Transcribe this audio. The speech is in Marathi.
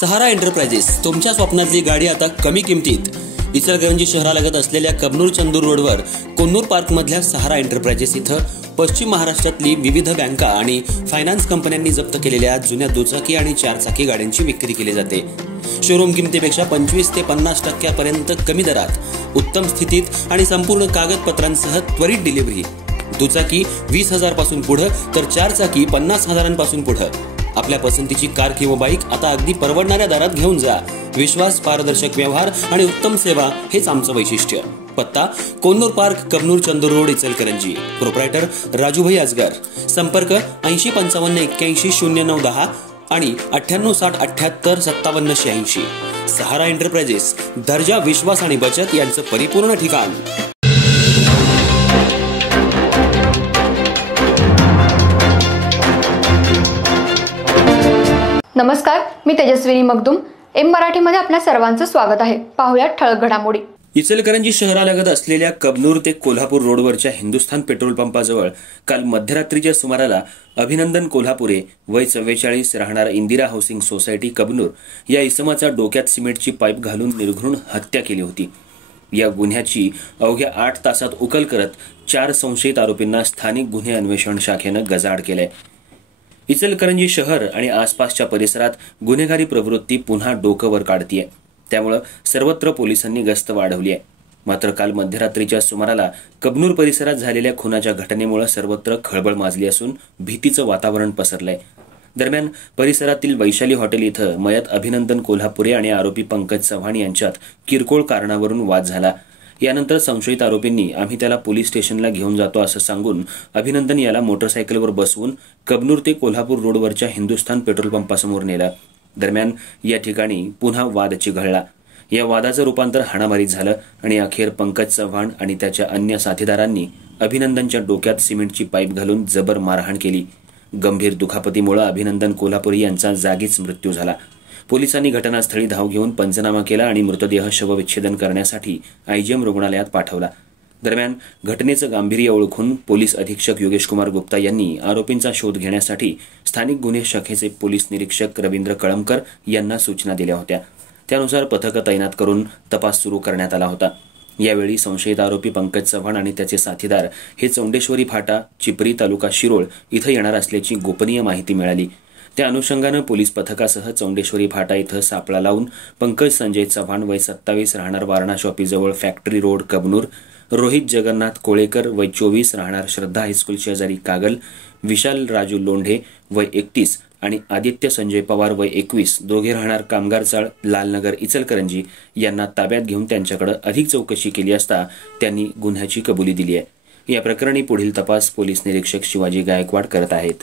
सहारा एंटरप्राइजेस तुमच्या स्वप्नातली गाडी आता कमी किमतीत। इचलकरंजी शहरालगत असलेल्या कबनूर चंदूर रोडवर कोन्नूर पार्क मधल्या सहारा एंटरप्राइजेस इथं पश्चिम महाराष्ट्रातली विविध बँका आणि फायनान्स कंपन्यांनी जप्त केलेल्या जुन्या दुचाकी आणि चारचाकी गाड्यांची विक्री केली जाते। शोरूम किमतीपेक्षा 25 ते 50% पर्यंत कमी दरात उत्तम स्थितीत आणि संपूर्ण कागदपत्रांसह त्वरित डिलिव्हरी। दुचाकी 20,000 पासून पुढे तर चारचाकी 50,000 पासून पुढे। आपल्या पसंतीची कार किंवा बाईक आता अगदी परवडणाऱ्या दरात घेऊन जा। विश्वास, पारदर्शक व्यवहार आणि उत्तम सेवा हेच आमचं वैशिष्ट्य। पत्ता Konnur park, Kabnur Chandur road, Ichalkaranji. Proprietor Rajubhai Ajgar. संपर्क 8055810910 आणि 9860785786। सहारा एंटरप्राइजेस, दर्जा, विश्वास आणि बचत यांचं परिपूर्ण ठिकाण। नमस्कार, मी तेजस्विनी मगदूम। एम मराठीमध्ये आपल्या सर्वांचं स्वागत आहे। पाहूया ठळक घडामोडी। इचलकरंजी शहरालगत असलेल्या कबनूर ते कोल्हापूर रोडवरच्या हिंदुस्थान पेट्रोल पंपाजवळ काल मध्यरात्रीच्या सुमाराला अभिनंदन कोल्हापुरे, वय 44, राहणार इंदिरा हाऊसिंग सोसायटी कबनूर या इसमाचा डोक्यात सिमेंटची पाईप घालून निर्घृण हत्या केली होती। या गुन्ह्याची अवघ्या 8 तासात उकल करत 4 संशयित आरोपींना स्थानिक गुन्हे अन्वेषण शाखेनं गजाआड केलंय। इचलकरंजी शहर आणि आसपासच्या परिसरात गुन्हेगारी प्रवृत्ती पुन्हा डोकं वर काढतीये, त्यामुळे सर्वत्र पोलिसांनी गस्त वाढवली आहे। मात्र काल मध्यरात्रीच्या सुमाराला कबनूर परिसरात झालेल्या खुनाच्या घटनेमुळे सर्वत्र खळबळ माजली असून भीतीचं वातावरण पसरलंय। दरम्यान परिसरातील वैशाली हॉटेल इथं मयत अभिनंदन कोल्हापुरे आणि आरोपी पंकज चव्हाण यांच्यात किरकोळ कारणावरून वाद झाला। यानंतर संशयित आरोपींनी आम्ही त्याला पोलीस स्टेशनला घेऊन जातो असं सांगून अभिनंदन याला मोटरसायकलवर बसवून कबनूर ते कोल्हापूर रोडवरच्या हिंदुस्थान पेट्रोल पंपासमोर नेलं। दरम्यान या ठिकाणी पुन्हा वाद चिघळला। या वादाचं रूपांतर हाणामारीत झालं आणि अखेर पंकज चव्हाण आणि त्याच्या अन्य साथीदारांनी अभिनंदनच्या डोक्यात सिमेंटची पाईप घालून जबर मारहाण केली। गंभीर दुखापतीमुळे अभिनंदन कोल्हापुरे यांचा जागीच मृत्यू झाला। पोलिसांनी घटनास्थळी धाव घेऊन पंचनामा केला आणि मृतदेह शवविच्छेदन करण्यासाठी आयजीएम रुग्णालयात पाठवला। दरम्यान घटनेचं गांभीर्य ओळखून पोलीस अधीक्षक योगेश कुमार गुप्ता यांनी आरोपींचा शोध घेण्यासाठी स्थानिक गुन्हे शाखेचे पोलीस निरीक्षक रवींद्र कळमकर यांना सूचना दिल्या होत्या। त्यानुसार पथकं तैनात करून तपास सुरू करण्यात आला होता। यावेळी संशयित आरोपी पंकज चव्हाण आणि त्याचे साथीदार हे चौंडेश्वरी फाटा, चिपरी, तालुका शिरोळ इथं येणार असल्याची गोपनीय माहिती मिळाली। त्या अनुषंगानं पोलीस पथकासह चौंडेश्वरी फाटा इथं सापळा लावून पंकज संजय चव्हाण, वय 27, राहणार वारणा शॉपीजवळ फॅक्टरी रोड कबनूर, रोहित जगन्नाथ कोळेकर, वय 24, राहणार श्रद्धा हायस्कूल शेजारी कागल, विशाल राजू लोंढे, वय 31 आणि आदित्य संजय पवार, वय 21, दोघे राहणार कामगार चाळ, लालनगर, इचलकरंजी यांना ताब्यात घेऊन त्यांच्याकडे अधिक चौकशी केली असता त्यांनी गुन्ह्याची कबुली दिली आहे। या प्रकरणी पुढील तपास पोलीस निरीक्षक शिवाजी गायकवाड करत आहेत।